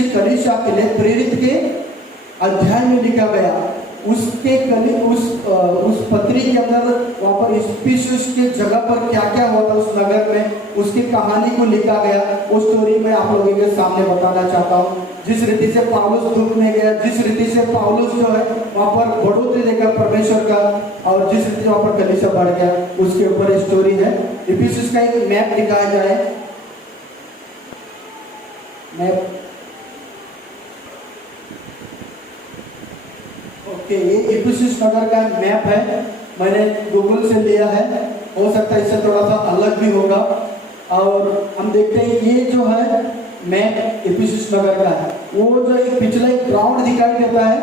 की कलीसिया के लिए प्रेरित के अध्याय में लिखा गया। उसके उस पत्री के अंदर वहाँ पर इफिसुस के जगह पर क्या क्या हुआ था उस नगर में, उसकी कहानी को लिखा गया। उस स्टोरी में आप लोगों के सामने बताना चाहता हूँ। जिस रीति से पौलुस धूप में गया, जिस रीति से पौलुस जो है वहाँ पर बढ़ोतरी देखा परमेश्वर का, और जिस रीति वहाँ पर कलीसिया बढ़ गया, उसके ऊपर स्टोरी है। इफिसुस का एक मैप दिखाया जाए। मैप, ओके, ये इफिसुस नगर का मैप है, मैंने गूगल से लिया है। हो सकता है इससे थोड़ा सा अलग भी होगा। और हम देखते हैं ये जो है मैप इफिसुस नगर का है। वो जो एक पिछला एक ग्राउंड दिखाई देता है,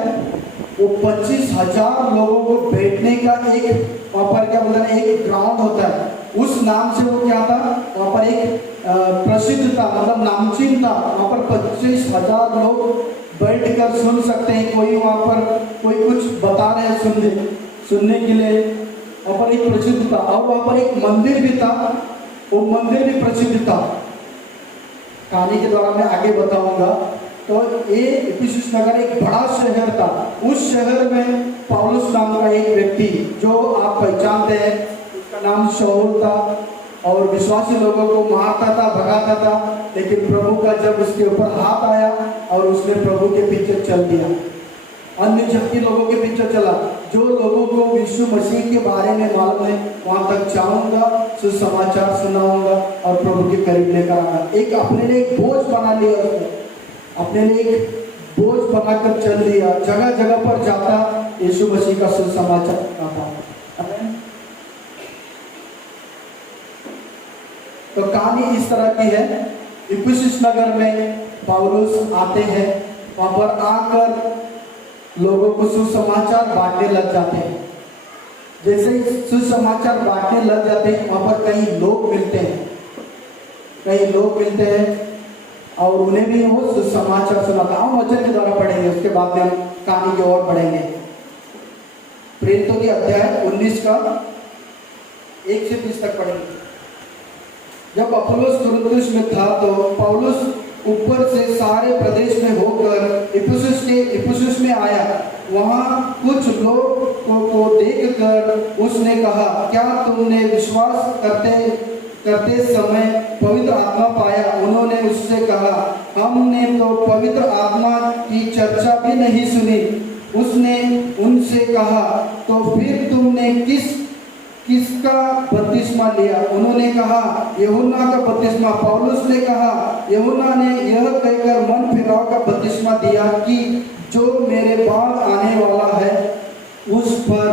वो 25,000 लोगों को बैठने का एक वहाँ पर क्या बोलते हैं एक ग्राउंड होता है। उस नाम से वो क्या था, वहाँ पर एक प्रसिद्ध था, मतलब नामचीन था। वहाँ पर 25,000 लोग बैठकर सुन सकते हैं। कोई वहाँ पर कोई कुछ बता रहे हैं सुनने के लिए, वहाँ पर एक प्रसिद्ध था। और वहाँ पर एक मंदिर भी था, वो मंदिर भी प्रसिद्ध था। कहानी के द्वारा मैं आगे बताऊंगा। तो ये इफिसुस नगर एक बड़ा शहर था। उस शहर में पौलुस नाम का एक व्यक्ति जो आप पहचानते हैं, उसका नाम शाऊल था और विश्वासी लोगों को मारता था, भगाता था। लेकिन प्रभु का जब उसके ऊपर हाथ आया और उसने प्रभु के पीछे चल दिया, अन्य जाति लोगों के पीछे चला। जो लोगों को यीशु मसीह के बारे में मालूम है, वहां तक जाऊंगा, सुसमाचार सुनाऊंगा और प्रभु के करीब लेकर आऊंगा। एक अपने लिए एक बोझ बना लिया उसने, अपने लिए एक बोझ बनाकर चल दिया। जगह जगह पर जाता, यीशु मसीह का सुसमाचार सुनाता। तो कहानी इस तरह की है। इफिसुस नगर में पौलुस आते हैं, वहां पर आकर लोगों को सुसमाचार बांटने लग जाते हैं। जैसे ही सुसमाचार बांटने लग जाते हैं, वहां पर कई लोग मिलते हैं और उन्हें भी वो सुसमाचार सुनाता। हम वचन के द्वारा पढ़ेंगे, उसके बाद में हम कहानी की ओर बढ़ेंगे। प्रेरितों के अध्याय 19 का 1 से 30 तक पढ़ेंगे। जब अपुल्लोस कुरिन्थुस में था तो पौलुस ऊपर से सारे प्रदेश में होकर इफिसुस में आया। वहां कुछ लोग को देखकर उसने कहा, क्या तुमने विश्वास करते समय पवित्र आत्मा पाया? उन्होंने उससे कहा, हमने तो पवित्र आत्मा की चर्चा भी नहीं सुनी। उसने उनसे कहा, तो फिर तुमने किसका बपतिस्मा लिया? उन्होंने कहा, यूहन्ना का बपतिस्मा। पौलुस ने कहा, यूहन्ना ने यह कहकर मन फिराव का बपतिस्मा दिया कि जो मेरे बाद आने वाला है उस पर,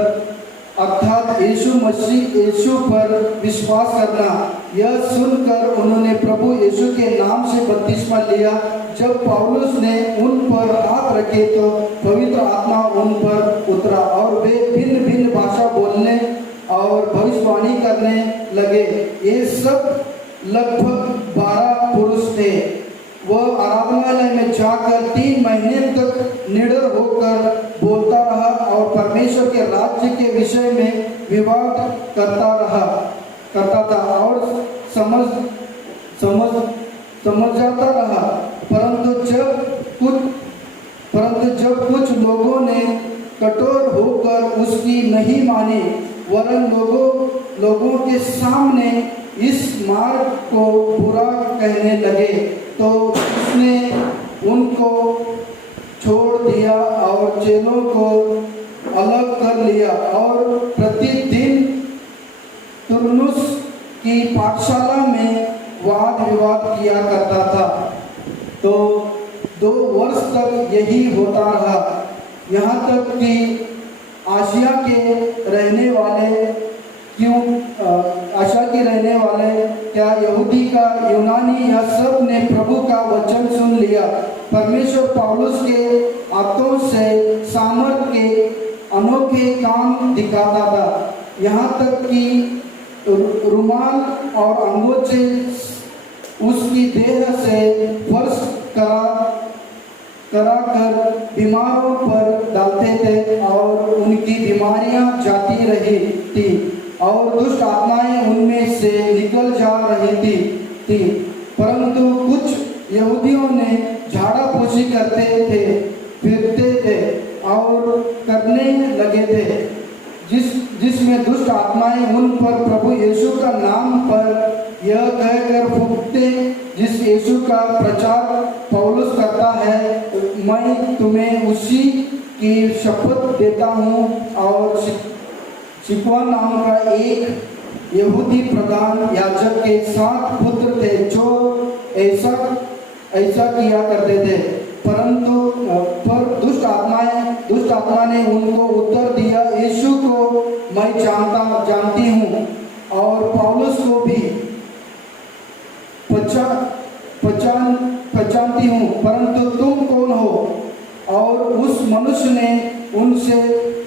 अर्थात यीशु पर विश्वास करना। यह सुनकर उन्होंने प्रभु यीशु के नाम से बपतिस्मा लिया। जब पौलुस ने उन पर हाथ रखे तो पवित्र आत्मा उन पर उतरा और वे भिन्न भिन्न भाषा बोलने और भविष्यवाणी करने लगे। ये सब लगभग 12 पुरुष थे। वह आराधनालय में जाकर 3 महीने तक निडर होकर बोलता रहा और परमेश्वर के राज्य के विषय में विवाद करता था और समझाता रहा। परंतु जब कुछ लोगों ने कठोर होकर उसकी नहीं मानी, वरन लोगों के सामने इस मार्ग को बुरा कहने लगे, तो उसने उनको छोड़ दिया और चेलों को अलग कर लिया और प्रतिदिन तुरनुस की पाठशाला में वाद विवाद किया करता था। तो 2 वर्ष तक यही होता रहा, यहाँ तक कि आशिया के रहने वाले क्या यहूदी का यूनानी या सब ने प्रभु का वचन सुन लिया। परमेश्वर पौलुस के हाथों से सामर्थ के अनोखे काम दिखाता था। यहाँ तक कि रुमाल और अंगोछे उसकी देह से फर्श कराकर बीमारों पर डालते थे और उनकी बीमारियां जाती रही थी और दुष्ट आत्माएं उनमें से निकल जा रही थी। परंतु कुछ यहूदियों ने झाड़ा फूस खुशी करते थे, फिरते थे और करने लगे थे, जिसमें दुष्ट आत्माएं उन पर प्रभु यीशु का नाम पर यह कहकर फूंकते, जिस यीशु का प्रचार पौलुस करता है, मैं तुम्हें उसी की शपथ देता हूँ। और स्किक्वा नाम का एक यहूदी प्रधान याजक के 7 पुत्र थे जो ऐसा किया करते थे, परंतु पर दुष्ट आत्मा ने उनको उत्तर दिया, यीशु को मैं जानती हूँ और पौलुस को भी पहचानती हूँ, परंतु तुम कौन हो? और उस मनुष्य ने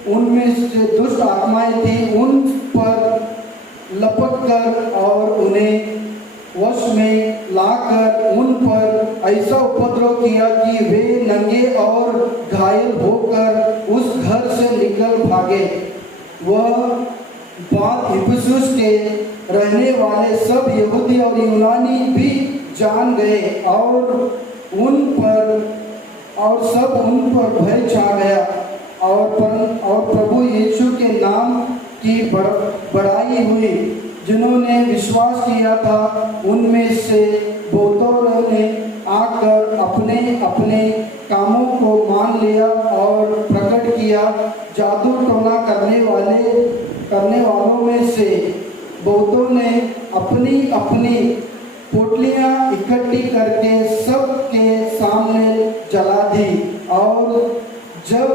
उनमें से दुष्ट आत्माएं थी उन पर लपक कर और उन्हें वश में लाकर उन पर ऐसा उपद्रव किया कि वे नंगे और घायल होकर उस घर से निकल भागे। वह बात इफिसुस के रहने वाले सब यहूदी और यूनानी भी जान गए और सब उन पर भय छा गया और प्रभु यीशु के नाम की बड़ाई हुई। जिन्होंने विश्वास किया था उनमें से बहुतों ने आकर अपने अपने कामों को मान लिया और प्रकट किया। जादू टोना करने वालों में से बहुतों ने अपनी अपनी पोटलियां इकट्ठी करके सबके सामने जला दी और जब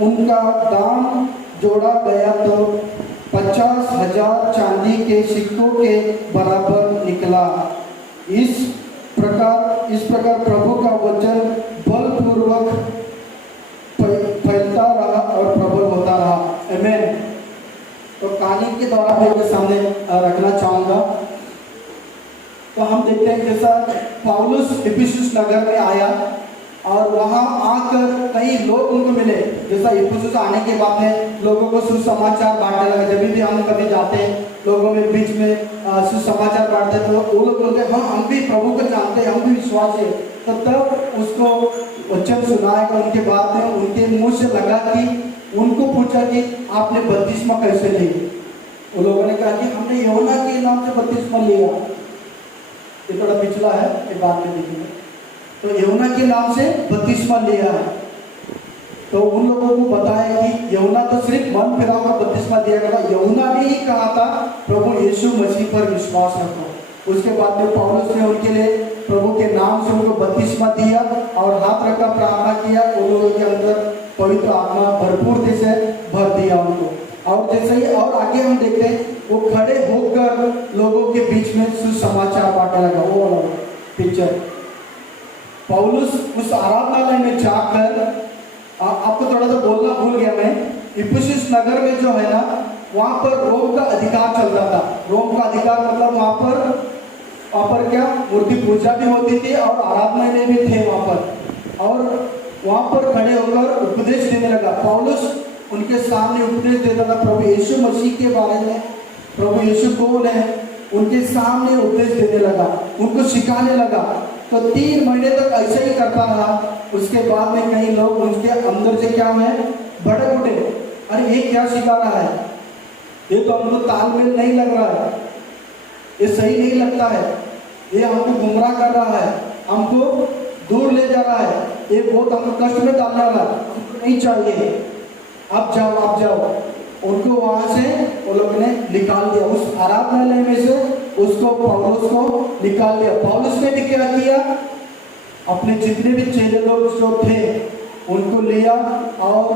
उनका दाम जोड़ा गया तो 50,000 चांदी के सिक्कों के बराबर निकला। इस प्रकार प्रभु का वचन बलपूर्वक फैलता रहा और प्रबल होता रहा। आमीन। तो कहानी के द्वारा मैं आपके सामने रखना चाहूँगा। तो हम देखते हैं जैसा पौलुस इफिसुस नगर में आया और वहाँ आकर कई लोग उनको मिले। जैसा इफिसुस आने के बाद में लोगों को सुसमाचार बांटने लगे। जब भी हम कभी जाते हैं लोगों में बीच में सुसमाचार बांटते हैं तो वो लोग बोलते हैं हाँ हम भी प्रभु को जानते हैं, हम भी विश्वासी है। तो तब उसको वचन सुनाएगा। उनके बाद में उनके मुँह से लगा कि उनको पूछा कि आपने बपतिस्मा कैसे ली? उन लोगों ने कहा कि हमने यूहन्ना के नाम से बपतिस्मा लिया। ये थोड़ा पिछला है, ये बाद में देखेंगे। तो यूहन्ना के नाम से बपतिस्मा लिया है। तो उन लोगों को बताया कि यूहन्ना तो सिर्फ मन फिराव का बपतिस्मा दिया गया था। यूहन्ना ने ही कहा था प्रभु यीशु मसीह पर विश्वास रखो। उसके बाद में पौलुस ने उनके लिए प्रभु के नाम से उनको बपतिस्मा दिया और हाथ रखकर प्रार्थना किया। उन लोगों के अंदर पवित्र आत्मा भरपूर से भर दिया उनको। और जैसे ही और आगे हम देखते हैं वो खड़े होकर लोगों के बीच में सुसमाचार बांटने लगा। वो पिक्चर पौलुस उस आराधनालय में जाकर आपको थोड़ा सा बोलना भूल गया मैं। इफिसुस नगर में जो है ना वहाँ पर रोम का अधिकार चलता था। रोम का अधिकार मतलब वहाँ पर क्या मूर्ति पूजा भी होती थी और आराधनालय भी थे वहाँ पर। और वहाँ पर खड़े होकर उपदेश देने लगा। पौलुस उनके सामने उपदेश देता था प्रभु यीशु मसीह के बारे में। प्रभु यीशु कौन है उनके सामने उपदेश देने लगा, उनको सिखाने लगा। तो 3 महीने तक ऐसे ही करता रहा। उसके बाद में कई लोग उनके अंदर से क्या है भड़क उठे, अरे ये क्या सिखा रहा है, ये तो हमको तालमेल नहीं लग रहा है, ये सही नहीं लगता है, ये हमको गुमराह कर रहा है, हमको दूर ले जा रहा है, ये बहुत हमको कष्ट में डालने वाला है, हमको नहीं चाहिए, आप जाओ। उनको वहाँ से वो लोग ने निकाल दिया। उस आराधनालय में से उसको पौलुस को निकाल दिया। पौलुस ने भी क्या किया, अपने जितने भी चेले लोग जो थे उनको लिया और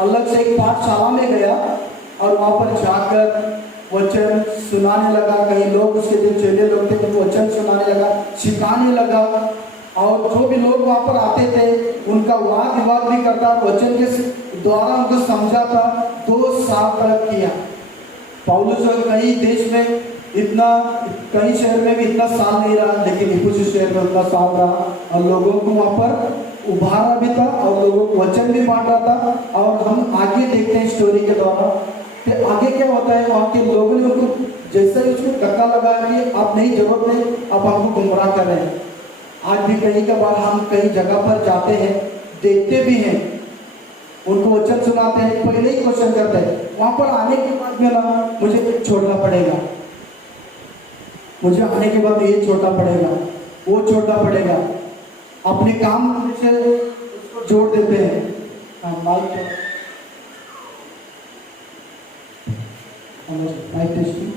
अलग से एक पाठशाला में गया और वहाँ पर जाकर वचन सुनाने लगा। कई लोग उसके जो चेले लोग थे उनको वचन सुनाने लगा, सिखाने लगा। और जो भी लोग वहाँ पर आते थे उनका वाद विवाद भी करता, वचन के द्वारा उनको समझाता। 2 साल तक किया। पौलुस कई देश में इतना, कई शहर में भी इतना साल नहीं रहा, लेकिन इफिसुस शहर में उतना साल रहा और लोगों को वहाँ पर उभारा भी था और लोगों को वचन भी बांटा था। और हम आगे देखते हैं स्टोरी के द्वारा कि आगे क्या होता है। वहाँ के लोगों ने उनको जैसे ही उसको धक्का लगाया कि आप नहीं जरूरत नहीं, आप हमको गुमराह कर रहे हैं, आज भी कहीं के बाद हम कई जगह पर जाते हैं, देखते भी हैं, उनको वचन सुनाते हैं, पहले ही क्वेश्चन करते हैं, वहां पर आने के बाद में ना मुझे छोड़ना पड़ेगा, मुझे आने के बाद ये छोड़ना पड़ेगा, वो छोड़ना पड़ेगा, अपने काम से उसको जोड़ देते हैं। Mic testing.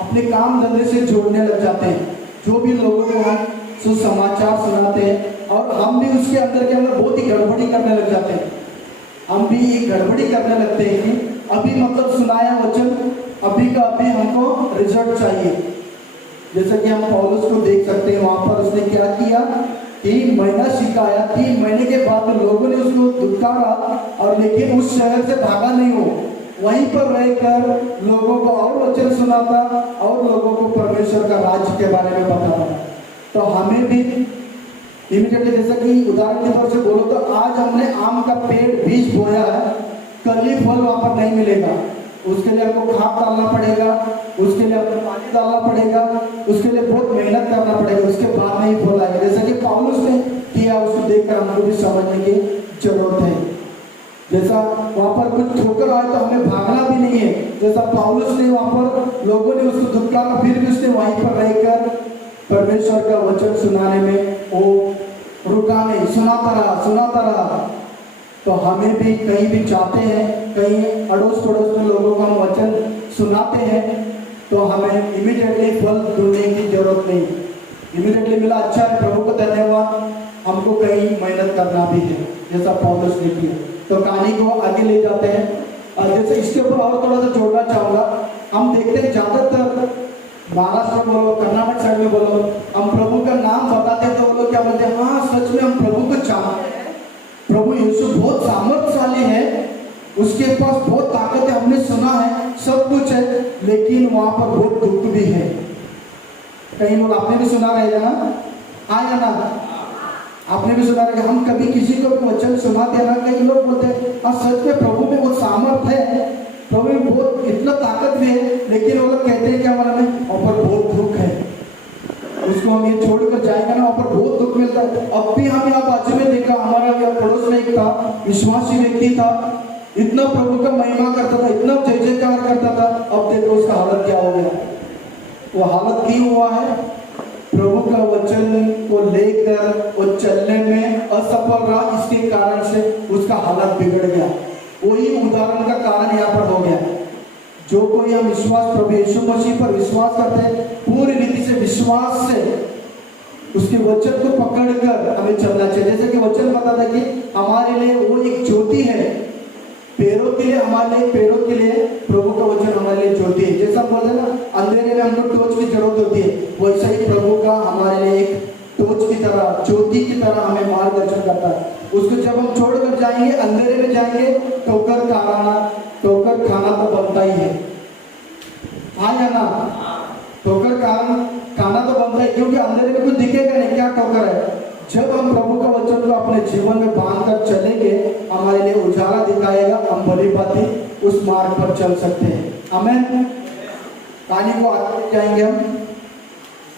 अपने काम धंधे से जोड़ने लग जाते हैं, जो भी लोगों को हम सुसमाचार सुनाते हैं, और हम भी उसके अंदर के अंदर बहुत ही गड़बड़ी करने लग जाते हैं। हम भी ये गड़बड़ी करने लगते हैं कि अभी मतलब सुनाया वचन, अभी का अभी हमको रिजल्ट चाहिए। जैसे कि हम पौलुस को देख सकते हैं, वहां पर उसने क्या किया, 3 महीना सिखाया, 3 महीने के बाद लोगों ने उसको दुत्कारा, और लेकिन उस शहर से भागा नहीं हो, वहीं पर रहकर लोगों को और वचन सुनाता और लोगों को परमेश्वर का राज्य के बारे में बताता। तो हमें भी इमीडिएटली, जैसे कि उदाहरण के तौर से बोलो तो आज हमने आम का पेड़ बीज बोया है, कल ही फल वहां पर नहीं मिलेगा, उसके लिए हमको खाद डालना पड़ेगा, उसके लिए हमको पानी डालना पड़ेगा, उसके लिए बहुत मेहनत करना पड़ेगा, उसके बाद में ही फल आएगा। जैसा कि पौलुस ने किया, उसको देखकर हमको भी समझने की जरूरत है। जैसा वहां पर कुछ ठोकर आए तो हमें भागना भी नहीं है, जैसा पौलुस ने वहां पर लोगों ने उसको धुतकारा, फिर भी उसने वहीं पर रहकर परमेश्वर का वचन सुनाने में वो रुका नहीं, सुनाता रहा। तो हमें भी कहीं भी जाते हैं, कहीं अड़ोस पड़ोस में लोगों को हम वचन सुनाते हैं, तो हमें इमीडिएटली फल ढूंढने की जरूरत नहीं। इमीडिएटली मिला, अच्छा है, प्रभु को धन्यवाद, हमको कहीं मेहनत करना भी है, जैसा पौलुस ने किया। तो कहानी को आगे ले जाते हैं। जैसे इसके ऊपर और थोड़ा सा जोड़ना चाहूँगा, हम देखते हैं ज़्यादातर महाराष्ट्र में बोलो, कर्नाटक साइड में बोलो, हम प्रभु का नाम बताते हैं तो वो लोग क्या बोलते हैं, हाँ सच में हम प्रभु को चाहते हैं, प्रभु यीशु बहुत सामर्थ्यशाली है, उसके पास बहुत ताकत है, हमने सुना है, सब कुछ है, लेकिन वहाँ पर बहुत दुख भी है। कई लोग, आपने भी सुना रहेगा ना, हाँ या ना, आपने भी सुना रहेगा, हम कभी किसी को वचन सुनाते हैं ना, कई लोग बोलते हैं हाँ सच में प्रभु में बहुत सामर्थ है, प्रभु में बहुत इतना ताकत भी है, लेकिन वो लोग कहते हैं क्या हमारा में वहाँ पर बहुत दुख है, उसको हम ये छोड़कर जाएंगे ना, वहाँ पर बहुत दुख मिलता है। अब भी हम यहाँ बाजू में देखा, हमारा यहाँ पड़ोस में एक था, विश्वासी व्यक्ति था, इतना प्रभु का महिमा करता था, इतना जय जयकार करता था, अब देखो उसका हालत क्या हो गया। वो हालत क्यों हुआ है, प्रभु का वचन को लेकर वो चलने में असफल रहा, इसके कारण से उसका हालत बिगड़ गया। वही उदाहरण का कारण यहाँ पर हो गया। जो कोई हम विश्वास प्रभु यीशु मसीह पर विश्वास करते हैं, पूरी रीति से विश्वास से उसके वचन को पकड़कर हमें चलना चाहिए। जैसे कि वचन बताता है कि हमारे लिए वो एक ज्योति है, पैरों के लिए, हमारे लिए पैरों के लिए प्रभु का वचन हमारे लिए ज्योति है। जैसा बोलते हैं ना, अंधेरे में हमको टॉर्च की जरूरत होती है, वैसा ही प्रभु का हमारे लिए एक टॉर्च की तरह, ज्योति की तरह हमें मार्गदर्शन करता है। उसको जब हम छोड़कर जाएंगे, अंधेरे में जाएंगे, ठोकर खाना तो बनता ही है, हाँ या ना, ठोकर खाना तो बनता है, क्योंकि अंधेरे में कुछ दिखेगा नहीं, क्या ठोकर है। जब हम प्रभु का वचन को अपने जीवन में बांध कर चलेंगे, हमारे लिए उजाला दिखाएगा, हम भली भांति उस मार्ग पर चल सकते हैं। आमीन। कहानी को आगे जाएंगे हम।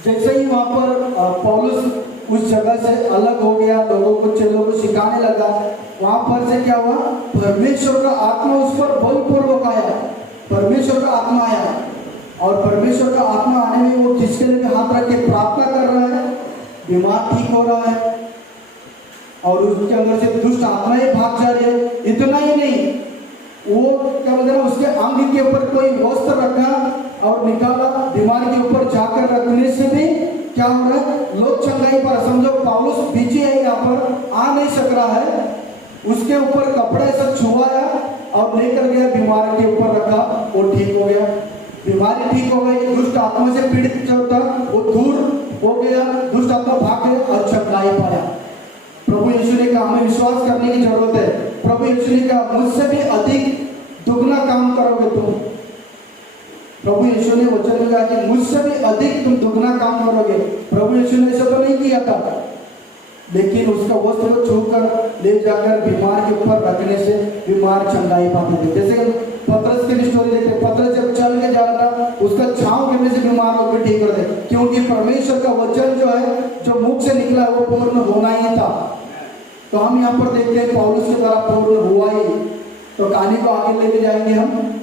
जैसे ही वहां पर पौलुस उस जगह से अलग हो गया, लोगों को चेलों को सिखाने लगा, वहां पर से क्या हुआ, परमेश्वर का आत्मा उस पर बलपूर्वक आया, परमेश्वर का आत्मा आया, और परमेश्वर का आत्मा आने में वो किसके लिए हाथ रख के प्रार्थना कर रहा है, बीमार ठीक हो रहा है, और उसके अंदर से दुष्ट आत्माएं भाग जा रही है। इतना ही नहीं, वो क्या बोलते हैं, उसके अंग के ऊपर कोई वस्त्र रखा और निकाला, बीमार के ऊपर जाकर रखने से भी क्या हो रहा है, लोग चंगाई पर, समझो पौलुस पीछे है, यहाँ पर आ नहीं सक रहा है, उसके ऊपर कपड़े से छुआया और लेकर गया, बीमार के ऊपर रखा, वो ठीक हो गया, बीमारी ठीक हो गई, दुष्ट आत्मा से पीड़ित जो था वो दूर हो गया, दुष्ट आत्मा भाग गए और चंगाई पाया। प्रभु यीशु ने कहा हमें विश्वास करने की जरूरत है। प्रभु यीशु ने कहा मुझसे भी अधिक दुगना काम करोगे तुम। प्रभु यीशु ने वचन में कहा कि मुझसे भी अधिक तुम दुगना काम करोगे। प्रभु यीशु ने ऐसा तो नहीं किया था, लेकिन उसका वस्त्र छूकर ले जाकर बीमार के ऊपर रखने से बीमार चंगाई पाते थे। जैसे पतरस की स्टोरी देखते हैं, पतरस जब चल के जा रहा था उसका छांव गिरने से बीमार होकर ठीक कर दे, क्योंकि परमेश्वर का वचन जो है जो मुख से निकला वो पूर्ण होना ही था। तो हम यहाँ पर देखते हैं पौलुस के द्वारा पूर्ण हुआ ही। तो कहानी को आगे लेके जाएंगे हम।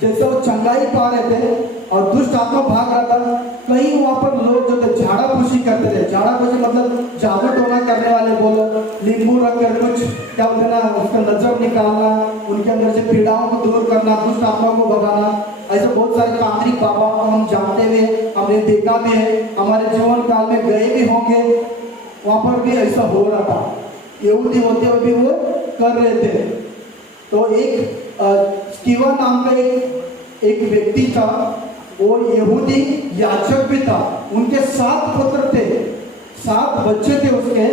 जैसे वो चंगाई पा रहे थे और दुष्ट आत्मा भाग रहा था, कई वहाँ पर लोग जो थे झाड़ा फूसी करते थे। झाड़ा फूसी मतलब जादू टोना करने वाले, बोलो नींबू रख कर कुछ क्या बोलते ना उसका नजर निकालना, उनके अंदर से पीड़ाओं को दूर करना, दुष्ट आत्मा को भगाना। ऐसे बहुत सारे तांत्रिक बाबा को हम जानते हुए हमने देखा भी है, हमारे जीवन काल में गए भी होंगे, वहाँ पर भी ऐसा हो रहा था। यहूदी होते हुए भी वो कर रहे थे। तो एक स्कीवा नाम का एक व्यक्ति था, वो यहूदी याजक भी था। उनके 7 पुत्र थे, 7 बच्चे थे उसके,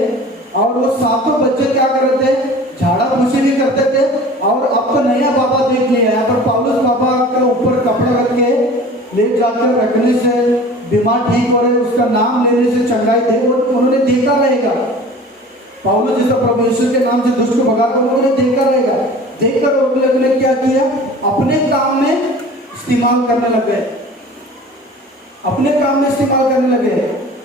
और वो 7 बच्चे क्या कर रहे थे, झाड़ा फूसी भी करते थे। और अब तो नया बाबा देख लिया, यहाँ पर पौलुस बाबा के ऊपर कपड़ा रख के ले जाकर रखने से बीमार ठीक हो रहे, उसका नाम लेने से चंगाई थे। उन्होंने देखा रहेगा पौलुस जैसा प्रभु यीशु के नाम से दुष्ट को भगाकर, उन्होंने देखा रहेगा। देखकर वो लोग ने क्या किया, अपने काम में इस्तेमाल करने लग गए, अपने काम में इस्तेमाल करने लगे।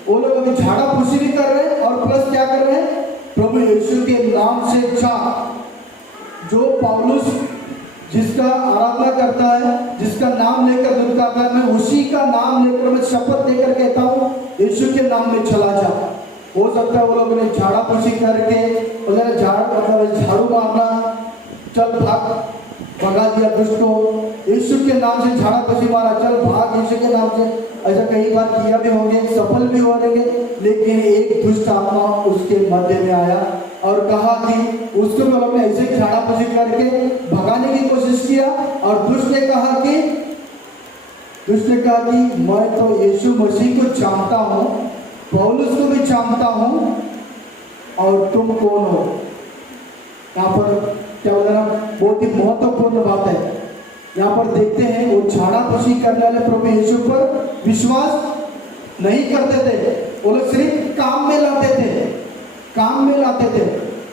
वो लोग अभी झाड़ा फूसी भी कर रहे हैं और प्लस क्या कर रहे हैं, प्रभु यीशु के नाम से जो पौलुस जिसका आराधना करता है, जिसका नाम लेकर दुर्गाता है, मैं उसी का नाम लेकर मैं शपथ देकर कहता हूँ यीशु के नाम में चला जा। हो सकता है वो लोगों ने झाड़ा फूसी करके झाड़ू मारना, चल भाग, भगा दिया दुष्ट को, यीशु के नाम से झाड़ा फूसी मारा, चल भाग यीशु के नाम से। ऐसा कई बार किया भी होंगे, सफल भी हो रहेंगे। लेकिन एक दुष्ट आत्मा उसके मध्य में आया और कहा कि उसको भी लोग ने ऐसे झाड़ा फूसी करके भगाने की कोशिश किया। और दुष्ट ने कहा कि मैं तो यीशु मसीह को जानता हूँ, पौलुस को भी जानता हूँ, और तुम कौन हो। यहाँ पर क्या बोल रहा, बहुत ही महत्वपूर्ण बात है। यहाँ पर देखते हैं वो झाड़ा फूसी करने वाले प्रभु यीशु पर विश्वास नहीं करते थे, वो लोग सिर्फ काम में लाते थे।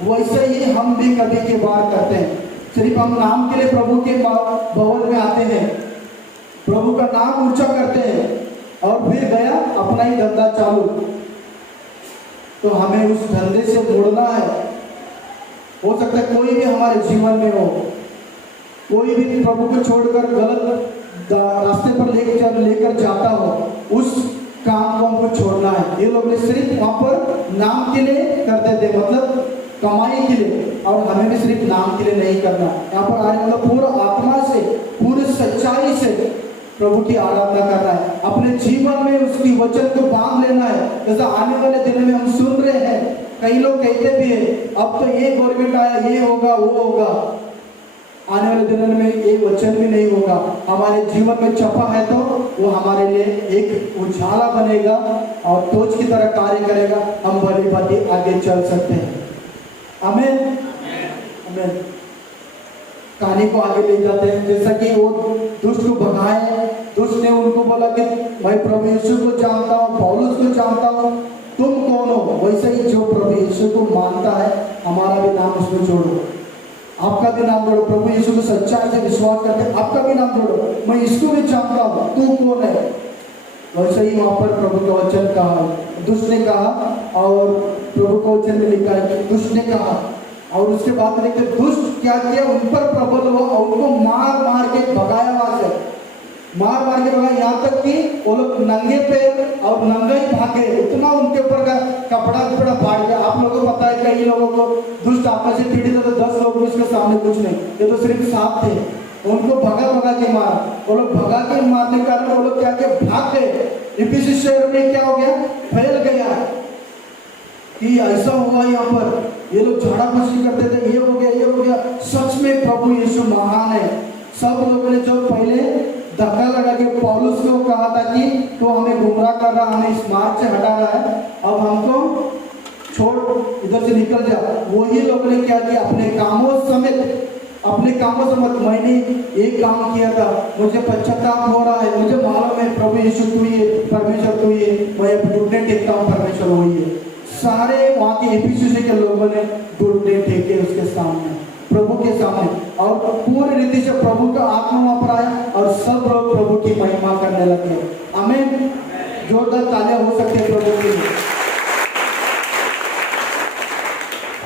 वैसे ही हम भी कभी के बार करते हैं, सिर्फ हम नाम के लिए प्रभु के भवन में आते हैं, प्रभु का नाम ऊंचा करते हैं और फिर गया अपना ही धंधा चालू। तो हमें उस धंधे से मुड़ना है। हो सकता है कोई भी हमारे जीवन में हो, कोई भी प्रभु को छोड़कर गलत रास्ते पर लेकर जाता हो, उस काम को हमको छोड़ना है। ये लोग ने सिर्फ वहाँ पर नाम के लिए करते थे, मतलब कमाई के लिए, और हमें भी सिर्फ नाम के लिए नहीं करना। यहाँ पर आने मतलब पूरा आत्मा से, पूरी सच्चाई से प्रभु की आराधना करना है, अपने जीवन में उसकी वचन को बांध लेना है। जैसा आने वाले दिन में हम सुन रहे हैं, कई लोग कहते भी हैं अब तो ये गवर्नमेंट आया, ये होगा वो होगा, आने वाले दिनों में ये वचन भी नहीं होगा। हमारे जीवन में छपा है तो वो हमारे लिए एक उजाला बनेगा और टॉर्च की तरह कार्य करेगा, हम भली भांति आगे चल सकते हैं। आमीन आमीन। कहानी को आगे ले जाते हैं। जैसा कि वो दुष्ट को भगाए, दुष्ट ने उनको बोला कि मैं प्रभु यीशु को जानता हूँ, पौलुस को जानता हूँ, तुम कौन हो। वैसे ही जो प्रभु यीशु को मानता है, हमारा भी नाम उसमें जोड़ो, आपका भी नाम जोड़ो। प्रभु यीशु को सच्चाई से विश्वास करके आपका भी नाम जोड़ो, मैं इसको भी जानता हूँ, तू कौन है। वैसे ही वहाँ पर प्रभु का वचन कहा, दुष्ट ने कहा, और प्रभु का वचन में लिखा है कि दुष्ट ने कहा, और उसके बाद देखते दुष्ट क्या किया, उन पर प्रबल हुआ और उनको मार मार के भगाया, वहां से मार मार के भगाया, यहाँ तक कि वो लोग नंगे पैर और नंगे ही भागे, उतना उनके ऊपर का कपड़ा फाड़ गया। आप लोगों को पता है कई लोगों को दुष्ट आत्मा से पीड़ित है तो 10 लोग उसके सामने कुछ नहीं, ये तो सिर्फ 7 थे, उनको भगा के मारा। वो लोग भगा के मारने के कारण वो लोग क्या किया, भाग गए। इफिसी शहर में क्या हो गया, फैल गया कि ऐसा हुआ यहाँ पर, ये लोग झाड़ा फूसी करते थे, ये हो गया। सच में प्रभु यीशु महान है। सब लोगों ने जो पहले धक्का लगा के पौलुस को कहा था कि तो हमें गुमराह कर रहा, हमें इस मार्ग से हटा रहा है, अब हमको छोड़, इधर से निकल जा, वही लोगों ने क्या किया, अपने कामों समेत मैंने एक काम किया था, मुझे पश्चाताप हो रहा है, मुझे मालूम है प्रभु यीशु तू ही है, परमेश्वर तू ही है, मैं घुटने टेकता हूँ, परमेश्वर वही है। सारे वहाँ के एफिसुस के लोगों ने घुटने टेके उसके सामने, प्रभु के सामने, और पूरी रीति से प्रभु का आत्मा वहां पर आया और सब लोग प्रभु की महिमा करने लगे। आमीन। जोरदार तालियां हो सकती है प्रभु के लिए।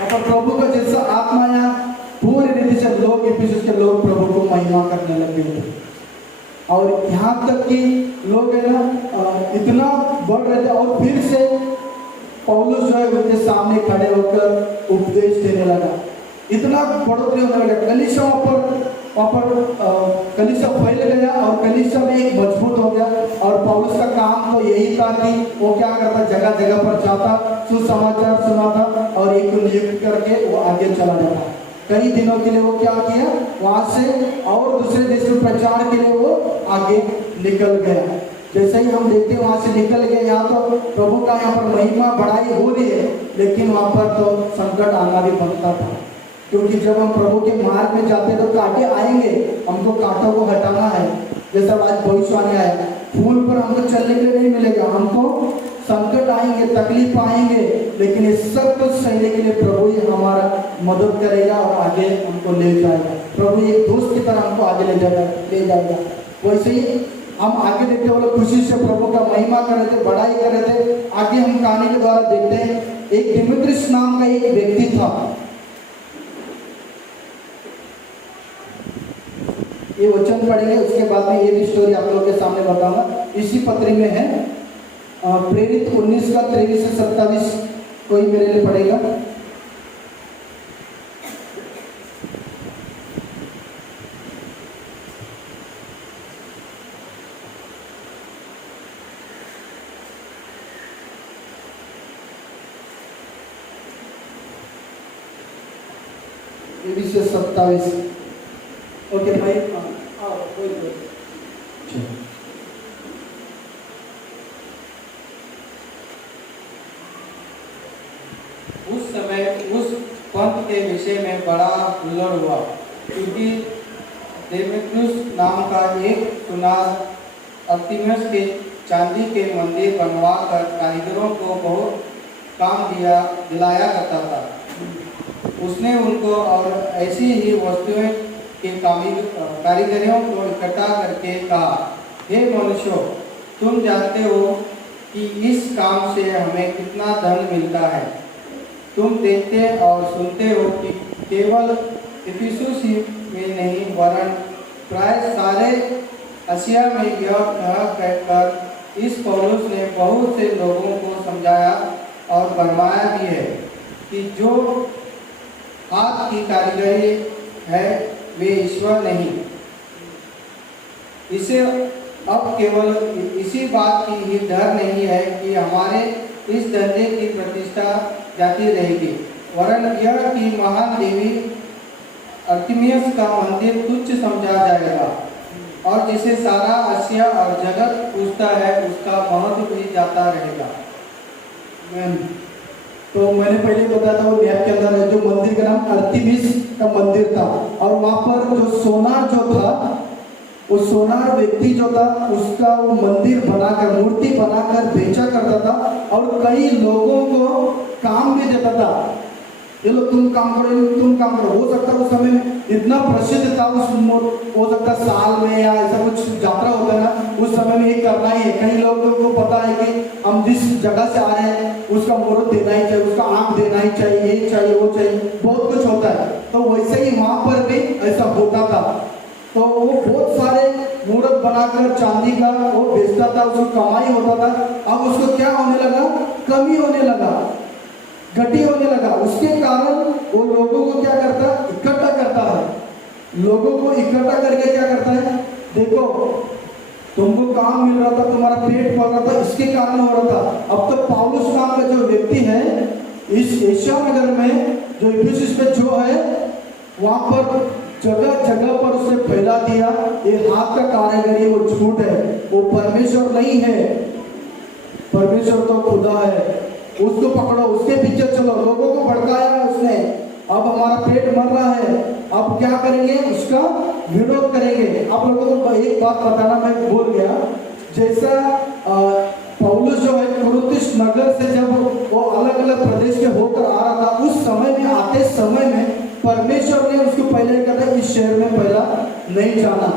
और प्रभु का जैसा आत्मा आया, पूरी रीति से लोग इफिसस के लोग प्रभु को महिमा करने लगे। और यहाँ तक कि लोग है ना इतना बढ़ रहे थे, और फिर से पौलुस जो है उनके सामने खड़े होकर उपदेश देने लगा। इतना बढ़ोतरी होने लगा, कलीसिया वहाँ पर कलीसिया फैल गया और कलीसिया में एक मजबूत हो गया। और पौलुस का काम तो यही था कि वो क्या करता, जगह जगह पर जाता, सुसमाचार सुनाता और एक नियुक्त करके वो आगे चला जाता। कई दिनों के लिए वो क्या किया, वहां से और दूसरे देश में प्रचार के लिए वो आगे निकल गया। जैसे ही हम देखते हैं वहां से निकल गए, यहाँ तो प्रभु का यहाँ पर महिमा बढ़ाई हो रही है, लेकिन वहां पर तो संकट आना भी बनता था। क्योंकि जब हम प्रभु के मार्ग में जाते तो कांटे आएंगे, हमको कांटों को हटाना है। जैसा आज भविष्यवाणी आया, फूल पर हमको चलने के लिए नहीं मिलेगा, हमको संकट आएंगे, तकलीफ आएंगे, लेकिन ये सब कुछ सहने के लिए प्रभु ही हमारा मदद करेगा और आगे हमको ले जाएगा। प्रभु एक दोस्त की तरह हमको आगे ले जाएगा। वैसे ही हम आगे देखते हुए खुशी से प्रभु का महिमा कर रहे थे, बड़ाई कर रहे थे। आगे हम कहानी के द्वारा देखते हैं, एक दिमेत्रियुस नाम का एक व्यक्ति था। ये वचन पढ़ेंगे, उसके बाद में ये भी स्टोरी आप लोगों के सामने बताऊंगा। इसी पत्री में है, प्रेरित 19 का 23 से 27। कोई मेरे लिए पढ़ेगा? से 27। ओके भाई, उस समय उस पंथ के विषय में बड़ा हुल्लड़ हुआ, क्योंकि दिमेत्रियुस नाम का एक सुनार अर्तिमिस के चांदी के मंदिर बनवा कर कारीगरों को बहुत काम दिलाया करता था। उसने उनको और ऐसी ही वस्तुएं के कारीगरों को इकट्ठा करके कहा, हे मनुष्यों, तुम जानते हो कि इस काम से हमें कितना धन मिलता है। तुम देखते और सुनते हो कि केवल इफिसुस ही में नहीं, वरन प्राय सारे एशिया में यह कहकर इस पौलुस ने बहुत से लोगों को समझाया और फरमाया भी है कि जो हाथ की कारीगरी है वे ईश्वर नहीं। इसे अब केवल इसी बात की ही डर नहीं है कि हमारे इस धंधे की प्रतिष्ठा जाती रहेगी, वरन यह कि महान देवी अर्तिमिस का मंदिर तुच्छ समझा जाएगा, और जिसे सारा एशिया और जगत पूछता है उसका महत्व भी जाता रहेगा। तो मैंने पहले बताया था, वो मैप के अंदर है, जो मंदिर का नाम अर्तिमिस का मंदिर था। और वहां पर जो सोनार जो था, वो सोनार व्यक्ति जो था, उसका वो मंदिर बनाकर, मूर्ति बनाकर बेचा करता था और कई लोगों को काम भी देता था। ये लोग तुम काम करो, तुम काम करो। हो सकता है उस समय में इतना प्रसिद्ध था, उस हो सकता साल में या ऐसा कुछ यात्रा होता है ना, उस समय में ये करना ही है। कई लोगों को पता है कि हम जिस जगह से आ रहे हैं उसका मुहूर्त देना ही चाहिए, उसका आंख देना ही चाहिए, ये चाहिए वो चाहिए, बहुत कुछ होता है। तो वैसे ही वहां पर भी ऐसा होता था। तो वो बहुत सारे मूर्त बनाकर चांदी का वो बेचता था, उसको कमाई होता था। अब उसको क्या होने लगा, कमी होने लगा, घटी होने लगा। उसके कारण वो लोगों को क्या करता है, इकट्ठा करता है। लोगों को इकट्ठा करके क्या करता है, देखो तुमको काम मिल रहा था, तुम्हारा पेट पल रहा था, इसके कारण हो रहा था। अब तो पौलुस नाम का जो व्यक्ति है इस एशिया नगर में, जो इफिसुस में जो है, वहां पर जगह जगह पर उसने फैला दिया, ये हाथ का कारीगरी, वो झूठ है, वो परमेश्वर नहीं है, परमेश्वर तो खुदा है। उसको पकड़ो, उसके पीछे चलो। लोगों को भड़काया उसने, अब हमारा पेट मर रहा है, अब क्या करेंगे, उसका विरोध करेंगे। आप लोगों को एक बात बताना मैं भूल गया, जैसा पौलुस जो है कुरिन्थुस नगर से जब वो अलग अलग प्रदेश के होकर आ रहा था, उस समय में, आते समय में परमेश्वर ने उसके इस शहर में पहला नहीं जाना।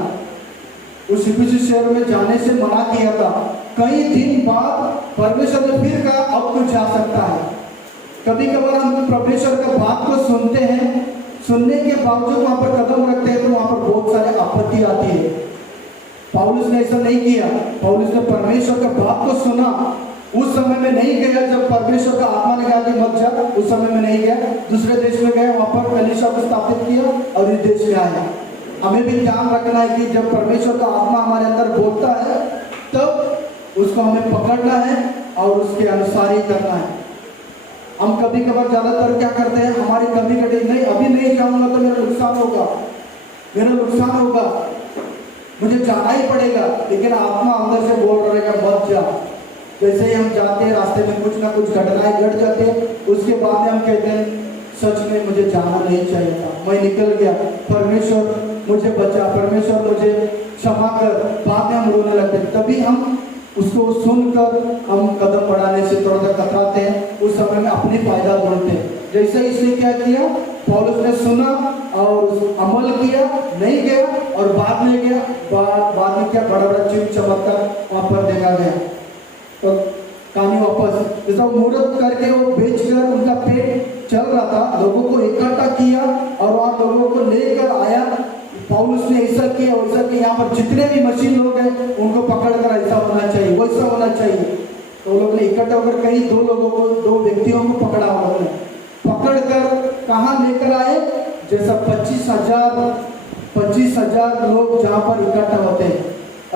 उस इफिसुस शहर में जाने से मना किया था। कई दिन बाद परमेश्वर ने फिर कहा अब तू जा सकता है। कभी कभार हम परमेश्वर का बात को सुनते हैं, सुनने के बावजूद वहां पर कदम रखते हैं तो वहां पर बहुत सारे आपत्ति आती है। पौलुस ने ऐसा नहीं किया। पौलुस ने परमेश्वर का बात को सुना, उस समय में नहीं गया जब परमेश्वर का आत्मा ने कहा कि मत जा, उस समय में नहीं गया, दूसरे देश में गया, वहां पर कलीसिया को स्थापित किया और इस देश में आया। हमें भी ध्यान रखना है कि जब परमेश्वर का आत्मा हमारे अंदर बोलता है तब उसको हमें पकड़ना है और उसके अनुसार ही करना है। हम कभी कभार ज्यादातर क्या करते हैं, हमारी कभी कभी नहीं अभी नहीं जाऊंगा तो मेरा नुकसान होगा, मेरा नुकसान होगा, मुझे जाना ही पड़ेगा। लेकिन आत्मा अंदर से बोल रहेगा मत जा। जैसे ही हम जाते हैं रास्ते में कुछ ना कुछ घटनाएं घट जाते हैं, उसके बाद में हम कहते हैं सच में मुझे जाना नहीं चाहिए था, मैं निकल गया, परमेश्वर मुझे बचा, परमेश्वर मुझे क्षमा कर। बाद में हम रोने लगते हैं। तभी हम उसको सुनकर हम कदम बढ़ाने से थोड़ा सा कतराते हैं, उस समय में अपनी फायदा ढूंढते हैं। जैसे इसने क्या किया, पौलुस ने सुना और अमल किया, नहीं गया और बाद में गया। बाद में क्या बड़ा बड़ा चिन्ह चमत्कार वहां पर देखा गया। तो कहानी वापस जैसा मुहूर्त करके वो बेचकर उनका पेट चल रहा था, लोगों को इकट्ठा किया और वहां लोगों को लेकर आया। पौलुस ने ऐसा किया वैसा किया, यहाँ पर जितने भी मशीन लोग हैं उनको पकड़कर ऐसा होना चाहिए वैसा होना चाहिए। तो वो लोग ने इकट्ठा होकर कई दो व्यक्तियों को पकड़ा, उन्होंने पकड़कर कहाँ लेकर आए, जैसा 25,000 लोग जहाँ पर इकट्ठा होते हैं,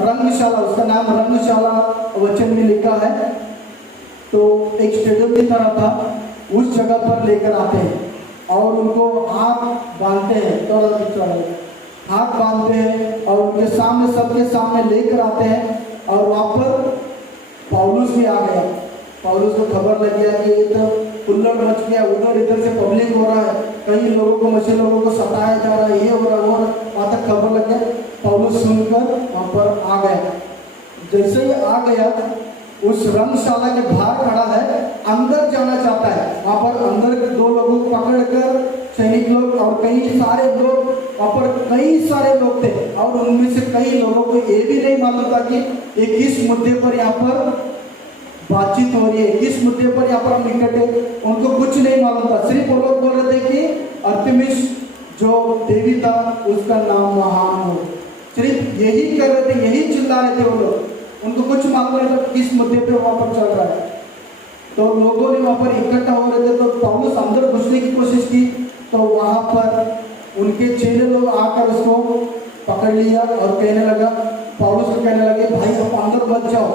रंगशाला, उसका नाम रंगशाला वचन में लिखा है। तो एक स्टेडियम की तरह था, उस जगह पर लेकर आते हैं और उनको हाथ बांधते हैं, थोड़ा हाथ बांधते हैं और उनके सामने सबके सामने लेकर आते हैं। और वहाँ पर पौलुस भी आ गया। पौलुस को खबर लग गया कि ये तो उल्लड़ मच गया, उधर इधर से पब्लिक हो रहा है, कई लोगों को मछली लोगों को सताया जा रहा है, ये हो रहा है वो, वहाँ तक खबर लग गया। पौलुस सुनकर वहाँ पर आ गया। जैसे ही आ गया उस रंगशाला के बाहर खड़ा है, अंदर जाना चाहता है। वहाँ पर अंदर 2 लोगों को पकड़कर सैनिक लोग और कई सारे लोग, वहाँ पर कई सारे लोग थे और उनमें से कई लोगों को ये भी नहीं मालूम था कि ये किस मुद्दे पर यहाँ पर बातचीत हो रही है, किस मुद्दे पर यहाँ पर हम निकट है, उनको कुछ नहीं मालूम था। सिर्फ वो लोग बोल रहे थे कि अर्तेमिस जो देवी था उसका नाम महान हो, सिर्फ यही कर रहे थे, यही चिल्ला रहे थे वो लोग। उनको कुछ मालूम नहीं था किस मुद्दे पे वहां पर चल रहा है। तो लोगों ने वहां पर इकट्ठा हो रहे थे, तो पौलुस अंदर घुसने की कोशिश की तो वहां पर उनके चेले लोग आकर उसको पकड़ लिया और कहने लगा, पौलुस को कहने लगे भाई आप अंदर मत जाओ,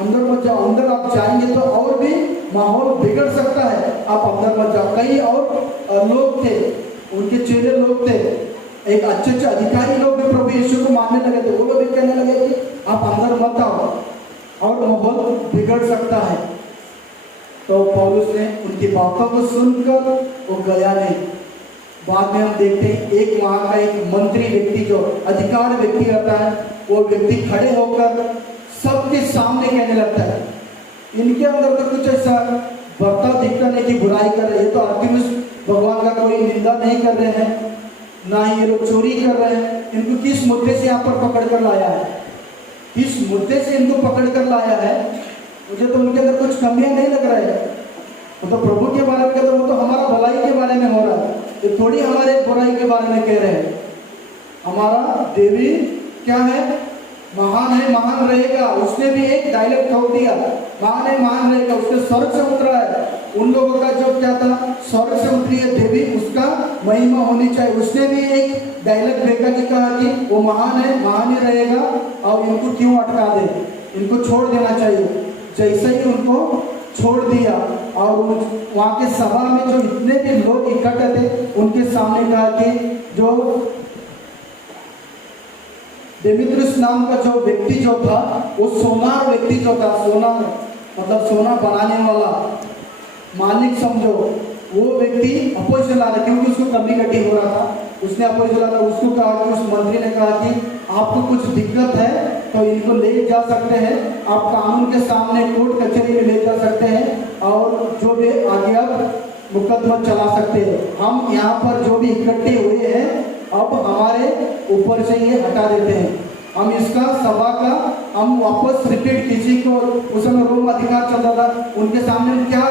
अंदर मत जाओ, अंदर आप जाएंगे तो और भी माहौल बिगड़ सकता है, आप अंदर मत जाओ। कई और लोग थे, उनके चेले लोग थे, एक अच्छे अधिकारी लोग भी प्रभु यीशु को मानने लगे थे, वो लोग भी कहने लगे कि आप अंदर मत आओ और माहौल बिगड़ सकता है। तो पौलुस ने उनकी बातों को सुनकर वो गया नहीं। बाद में हम देखते हैं एक वहाँ का एक मंत्री व्यक्ति, जो अधिकार व्यक्ति रहता है, वो व्यक्ति खड़े होकर सबके सामने कहने लगता है, इनके अंदर तो कुछ ऐसा बर्ताव दिखता नहीं कि बुराई कर रहे हैं, तो अर्तेमिस भगवान का कोई निंदा नहीं कर रहे हैं, ना ही ये लोग चोरी कर रहे हैं। इनको किस मुद्दे से यहाँ पर पकड़ कर लाया है, किस मुद्दे से इनको पकड़ कर लाया है? मुझे तो उनके अंदर कुछ कमियां नहीं लग रहा है। वो तो प्रभु के बारे में कहते हैं, वो तो हमारा भलाई के बारे में हो रहा है, ये थोड़ी हमारे बुराई के बारे में कह रहे हैं। हमारा देवी क्या है, महान है, महान रहेगा। उसने भी एक डायलॉग ठोक दिया, महान है, महान रहेगा। उसने स्वर्ग से उतरा है, उन लोगों का जो क्या था, स्वर्ग से उतरी है देवी, उसका महिमा होनी चाहिए। उसने भी एक डायलॉग फेंका कि कहा कि वो महान है, महान ही रहेगा और इनको क्यों अटका दे, इनको छोड़ देना चाहिए। जैसे ही उनको छोड़ दिया और वहाँ के सभा में जो इतने भी लोग इकट्ठे थे उनके सामने कहा कि जो देमेत्रियुस नाम का जो व्यक्ति जो था, वो सोनार व्यक्ति जो था, सोना मतलब सोना बनाने वाला मालिक समझो, वो व्यक्ति अपोजिशन ला रहा, क्योंकि उसको कमी कटी हो रहा था, उसने अपोजिशन ला, उसको कहा कि उस मंत्री ने कहा कि आपको कुछ दिक्कत है तो इनको ले जा सकते हैं, आप कानून के सामने कोर्ट कचहरी में ले जा सकते हैं और जो भी आगे आप मुकदमा चला सकते हैं। हम यहाँ पर जो भी इकट्ठे हुए हैं अब हमारे ऊपर से ये हटा देते हैं। हम इसका सभा का हम वापस रिपीट, किसी को उस समय रोम अधिकार चलता था, उनके सामने हम क्या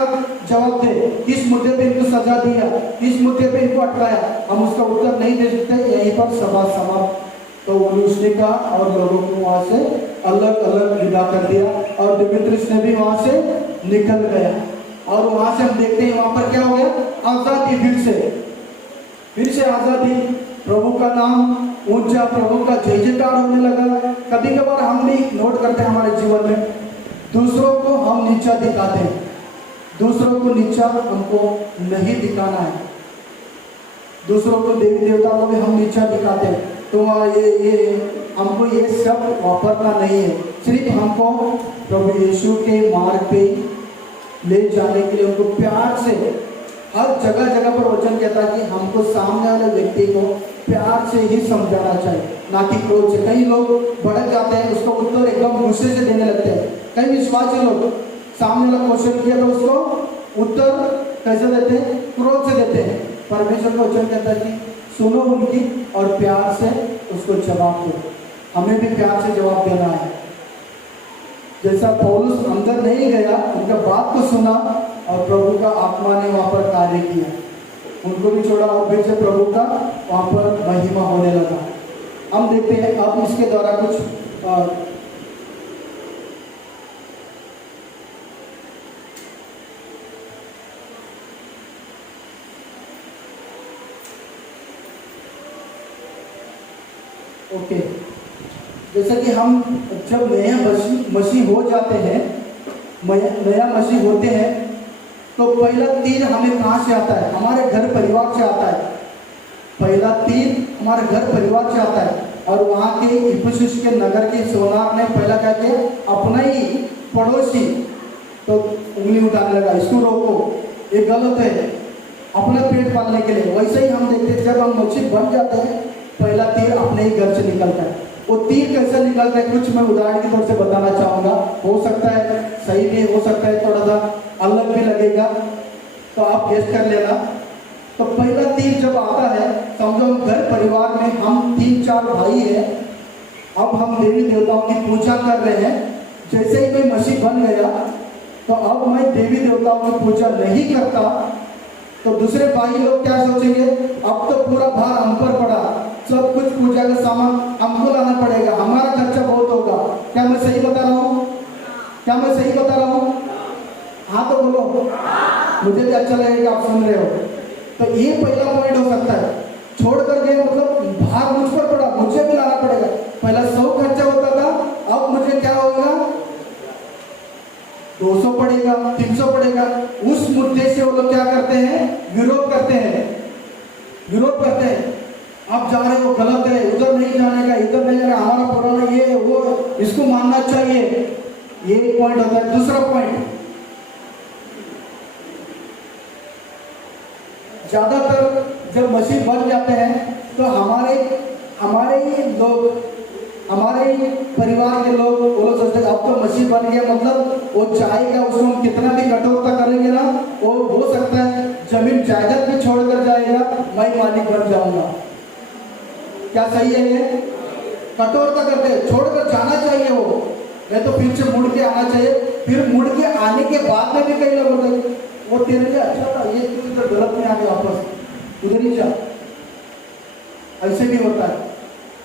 जवाब दे, किस मुद्दे पे इनको सजा दिया, किस मुद्दे पे इनको अटकाया, हम उसका उत्तर नहीं दे सकते। यहीं पर सभा समाप्त। तो उसने कहा और लोगों को वहां से अलग अलग विदा कर दिया और दिमित्रियुस ने भी वहां से निकल गया। और वहां से हम देखते हैं वहां पर क्या हो गया, आजादी, फिर से आजादी, प्रभु का नाम ऊंचा, प्रभु का जय जयकार होने लगा। कभी कभार हम भी नोट करते हैं हमारे जीवन में, दूसरों को हम नीचा दिखाते हैं, दूसरों को नीचा हमको नहीं दिखाना है, दूसरों को देवी देवताओं को भी हम नीचा दिखाते हैं। तो ये हमको ये सब वापरना नहीं है। सिर्फ हमको प्रभु यीशु के मार्ग पे ले जाने के लिए उनको प्यार से, हर जगह जगह पर वचन कहता है कि हमको सामने वाले व्यक्ति को प्यार से ही समझाना चाहिए, ना कि क्रोध से। कई लोग भड़क जाते हैं, उसको उत्तर एकदम गुस्से से देने लगते हैं। कई विश्वासी लोग सामने वाला क्वेश्चन किया तो उसको उत्तर कैसे देते हैं, क्रोध से देते हैं। परमेश्वर का वचन कहता है कि सुनो उनकी और प्यार से उसको जवाब दो। हमें भी प्यार से जवाब देना है। जैसा पौलुस अंदर नहीं गया, उनका बात को सुना और प्रभु का आत्मा ने वहां पर कार्य किया, उनको भी छोड़ा और फिर से प्रभु का वहां पर महिमा होने लगा। हम देखते हैं अब इसके द्वारा कुछ ओके, जैसा कि हम जब नया मसीह हो जाते हैं, नया मसीह होते हैं, तो पहला तीर हमें कहाँ से आता है, हमारे घर परिवार से आता है। पहला तीर हमारे घर परिवार से आता है। और वहाँ के इफिसुस के नगर के सोनार ने पहला क्या किया, अपना ही पड़ोसी तो उंगली उठाने लगा, इसको रोको, ये गलत है, अपना पेट पालने के लिए। वैसे ही हम देखते हैं जब हम मसीह बन जाते हैं, पहला तीर अपने ही घर से निकलता है। वो तीर कैसे निकलता है, कुछ मैं उदाहरण के तौर से बताना चाहूँगा। हो सकता है सही भी हो सकता है, थोड़ा सा अलग भी लगेगा, तो आप गेस कर लेना। तो पहला तीर जब आता है, समझो हम घर परिवार में हम 3-4 भाई हैं, अब हम देवी देवताओं की पूजा कर रहे हैं। जैसे ही कोई मसीह बन गया, तो अब मैं देवी देवताओं की पूजा नहीं करता, तो दूसरे भाई लोग क्या सोचेंगे, अब तो पूरा भार हम पर पड़ा, सब कुछ पूजा का सामान हमको लाना पड़ेगा, हमारा खर्चा बहुत होगा। क्या मैं सही बता रहा हूँ, क्या मैं सही बता रहा हूँ? हाँ तो बोलो, मुझे भी अच्छा लगेगा आप सुन रहे हो। तो ये पहला पॉइंट हो सकता है, छोड़ कर गए मतलब भार मुझ पर पड़ा, मुझे भी लाना पड़ेगा। पहला 100 खर्चा होता था, अब मुझे क्या होगा, 200 पड़ेगा, 300 पड़ेगा। उस मुद्दे से वो लोग क्या करते हैं, विरोध करते हैं, विरोध करते हैं। आप जा रहे हो गलत है, उधर नहीं जाने का, इधर नहीं जाने का, हमारा पुराना ये वो, इसको मानना चाहिए। ये एक पॉइंट होता है। दूसरा पॉइंट, ज्यादातर जब मसीह बन जाते हैं तो हमारे ही लोग, हमारे ही परिवार के लोग, वो लोग सोचते हैं अब तो मसीह बन गया मतलब वो चाहेगा, उसको हम कितना भी कठोरता करेंगे ना, वो हो सकता है जमीन जायदाद भी छोड़ कर जाएगा, मैं मालिक बन जाऊंगा। क्या सही है ये? कठोरता करते हैं, छोड़कर जाना चाहिए वो, नहीं तो फिर से मुड़ के आना चाहिए। फिर मुड़ के आने के बाद में भी कई लोग होते हैं, वो तेरे लिए अच्छा था, ये तू इधर गलत में आ गया, वापस उधर ही जा, ऐसे भी होता है।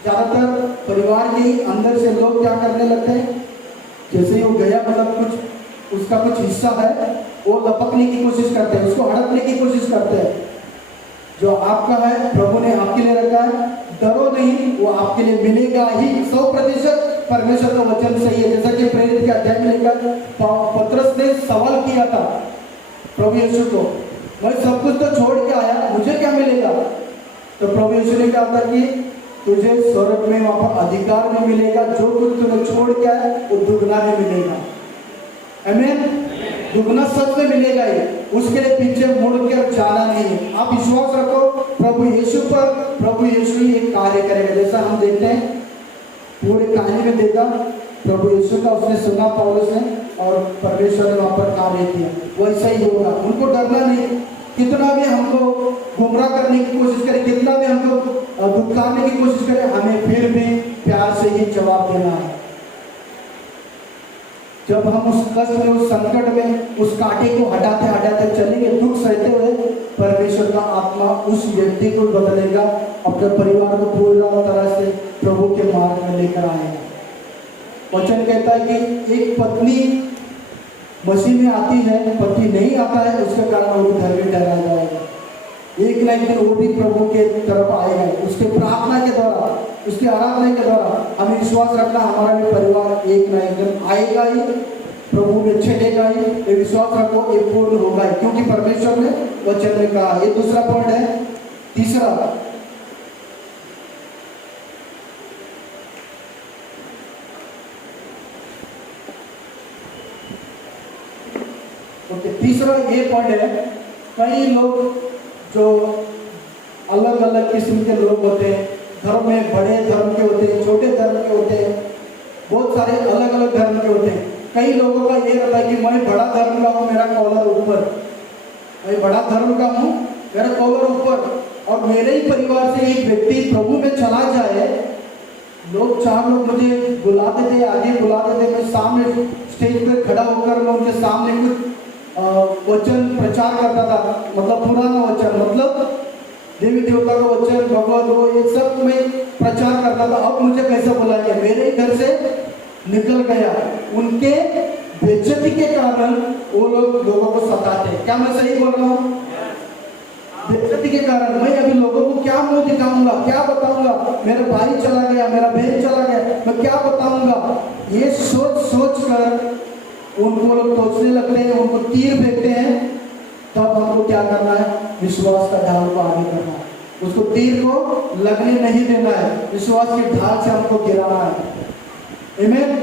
ज्यादातर परिवार के ही अंदर से लोग क्या करने लगते हैं, जैसे ही वो गया मतलब कुछ उसका कुछ हिस्सा है, वो लपकने की कोशिश करते हैं, उसको हड़पने की कोशिश करते हैं। जो आपका है प्रभु ने आपके लिए रखा है, डरो नहीं, वो आपके लिए मिलेगा ही 100%। परमेश्वर का वचन सही है। जैसा कि प्रेरित के अध्याय में लिखा, पतरस ने सवाल किया था प्रभु यीशु को, मैं सब कुछ तो छोड़ के आया, मुझे क्या मिलेगा? तो प्रभु यीशु ने कहा था कि तुझे स्वर्ग में वहां पर अधिकार में मिलेगा, जो कुछ तूने छोड़ के आया वो दुगना में मिलेगा। आमीन, दुगना सच में मिलेगा ही, उसके लिए पीछे मुड़ कर जाना नहीं है। आप विश्वास रखो प्रभु यीशु पर, प्रभु यीशु ही एक कार्य करेगा। जैसा हम देखते हैं पूरे कहानी में देखा, प्रभु यीशु का उसने सुना पौलुस ने, और परमेश्वर ने वहां पर कार्य किया, वैसा ही होगा। उनको डरना नहीं कितना भी हमको गुमराह करने की कोशिश करे, कितना भी हमको दुखाने की कोशिश करे, हमें फिर भी प्यार से ही जवाब देना है। जब हम उस कष्ट में, उस संकट में, उस कांटे को हटाते हटाते चलेंगे, दुख सहते हुए, परमेश्वर का आत्मा उस व्यक्ति को बदलेगा, अपने परिवार को पूरी तरह से प्रभु के मार्ग में लेकर आएगा। वचन कहता है कि एक पत्नी मसीह में आती है, पति नहीं आता है, उसके कारण वो धर्मी ठहराया जाएगा। एक ना एक दिन वो भी प्रभु के तरफ आएगा। उसके प्रार्थना के द्वारा, उसकी आराधना के द्वारा हमें विश्वास रखना, हमारा भी परिवार एक ना एक दिन आएगा ही, प्रभु में चलेगा ही। ये विश्वास रखो, ये पूर्ण होगा ही, क्योंकि परमेश्वर ने वचन में कहा। ये दूसरा पॉइंट है। तीसरा, तीसरा ये पॉइंट है, कई लोग जो अलग अलग किस्म के लोग होते हैं, धर्म में बड़े धर्म के होते हैं, छोटे धर्म के होते हैं, बहुत सारे अलग अलग धर्म के होते हैं। कई लोगों का ये रहता है कि मैं बड़ा धर्म का हूँ, मेरा कॉलर ऊपर, मैं बड़ा धर्म का हूँ, मेरा कॉलर ऊपर, और मेरे ही परिवार से एक व्यक्ति प्रभु में चला जाए, लोग 4 लोग मुझे बुलाते थे, आगे बुलाते थे, मैं सामने स्टेज पर खड़ा होकर मैं उनके सामने कुछ वचन प्रचार करता था, मतलब पुराना वचन, मतलब देवी देवता का वचन, भगवत वो ये सब मैं प्रचार करता था। अब मुझे कैसे बुला के मेरे घर से निकल गया। उनके बेइज्जती के कारण वो लोगों को सताते। क्या मैं सही बोल रहा हूँ? बेइज्जती के कारण मैं अभी लोगों को क्या मुंह दिखाऊंगा, क्या बताऊंगा, मेरा भाई चला गया, मेरा बहन चला गया, मैं क्या बताऊंगा? ये सोच सोच कर उनको लोग सोचने लगते हैं, उनको तीर फेंकते हैं। तब हमको क्या करना है? विश्वास का ढाल को आगे करना है, उसको तीर को लगने नहीं देना है, विश्वास के ढाल से हमको गिराना है। आमीन।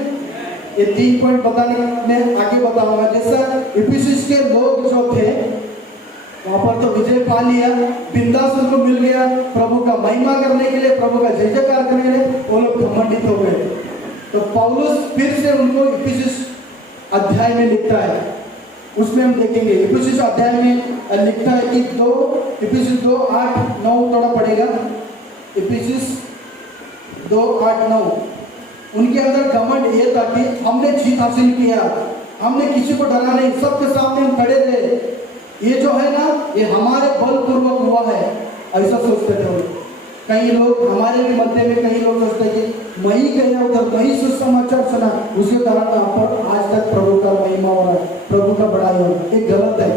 ये 3 पॉइंट बताने में आगे बताऊंगा। जैसा इफिसुस के लोग जो थे, वहां पर तो विजय पा लिया, बिंदास उनको मिल गया, प्रभु का महिमा करने के लिए, प्रभु का जय जयकार करने के लिए वो लोग घमंडित हो गए। तो पौलुस फिर से उनको इफिसुस अध्याय में लिखता है, उसमें हम देखेंगे। इफिसुस अध्याय में लिखता है कि इफिसुस 2:8-9 थोड़ा पड़ेगा। इफिसुस 2:8-9, उनके अंदर घमंड ये था कि हमने जीत हासिल किया, हमने किसी को डरा नहीं, सबके सामने हम खड़े थे, ये जो है ना ये हमारे बलपूर्वक हुआ है, ऐसा सोचते थे वो। कई लोग हमारे भी मध्य में कई लोग सोचते हैं कि मैं ही गया उधर, मैं ही सुसमाचार सुना, उसके कारण यहाँ पर आज तक प्रभु का महिमा हो रहा है, प्रभु का बड़ाई हो रहा है। ये गलत है।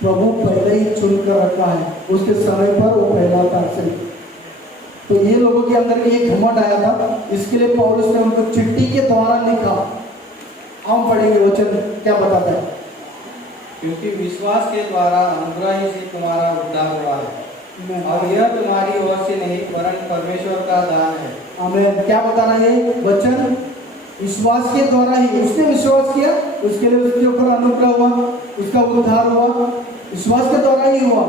प्रभु पहले ही चुन कर रखा है, उसके समय पर वो फैलाता है। तो ये लोगों के अंदर एक घमंड आया था, इसके लिए पौलुस ने उनको चिट्ठी के द्वारा लिखा। हम पढ़ेंगे वचन क्या बताता है। क्योंकि विश्वास के द्वारा अनुग्रह ही से तुम्हारा उद्धार हुआ है, और यह तुम्हारी ओर से नहीं वरन परमेश्वर का दान है। आमीन। क्या बताना ये वचन? विश्वास के द्वारा ही, उसने विश्वास किया, उसके लिए उसके ऊपर अनुग्रह हुआ, उसका उद्धार हुआ, विश्वास के द्वारा ही हुआ,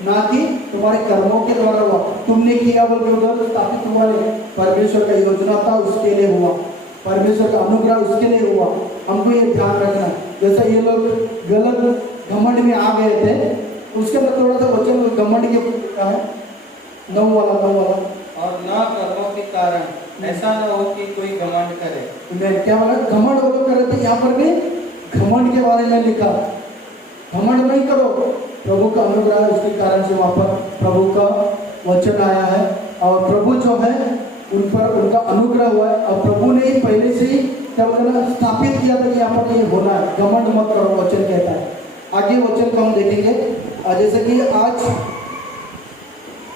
ना कि तुम्हारे कर्मों के द्वारा हुआ। तुमने किया बोल के उधर स्थापित हुआ नहीं, परमेश्वर का योजना था उसके लिए हुआ, परमेश्वर का अनुग्रह उसके लिए हुआ। हमको ये ध्यान रखना। जैसा ये लोग गलत घमंड में आ गए थे, उसके अंदर थोड़ा सा वचन घमंड के है 9 वाला। और न कर्मों के कारण ऐसा न हो कि कोई घमंड करे। मैं क्या बोला? घमंड वो लोग कर रहे थे, यहाँ पर भी घमंड के बारे में लिखा। घमंड नहीं करो, प्रभु का अनुग्रह है, उसके कारण से वहाँ पर प्रभु का वचन आया है, और प्रभु जो है उन पर उनका अनुग्रह हुआ है, और प्रभु ने ही पहले से ही क्या बोला स्थापित किया था कि यहाँ पर ये होना है। घमंड मत करो, वचन कहता है। आगे वचन को हम देखेंगे, जैसे कि आज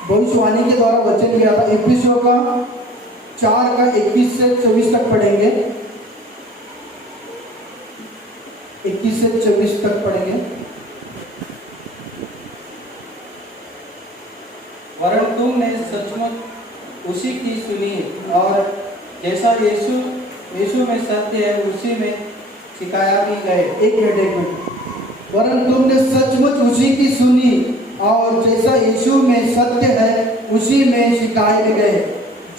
भविष्यवाणी के द्वारा वचन किया था। इफिसियों का 4:21 से 24 तक पढ़ेंगे, 21 से 24 तक पढ़ेंगे। वरन तुमने सचमुच उसी की सुनी, और जैसा यीशु में सत्य है उसी में सिखाया भी गए। एक मिनट। वरन तुमने सचमुच उसी की सुनी, और जैसा यीशु में सत्य है उसी में सिखाए गए।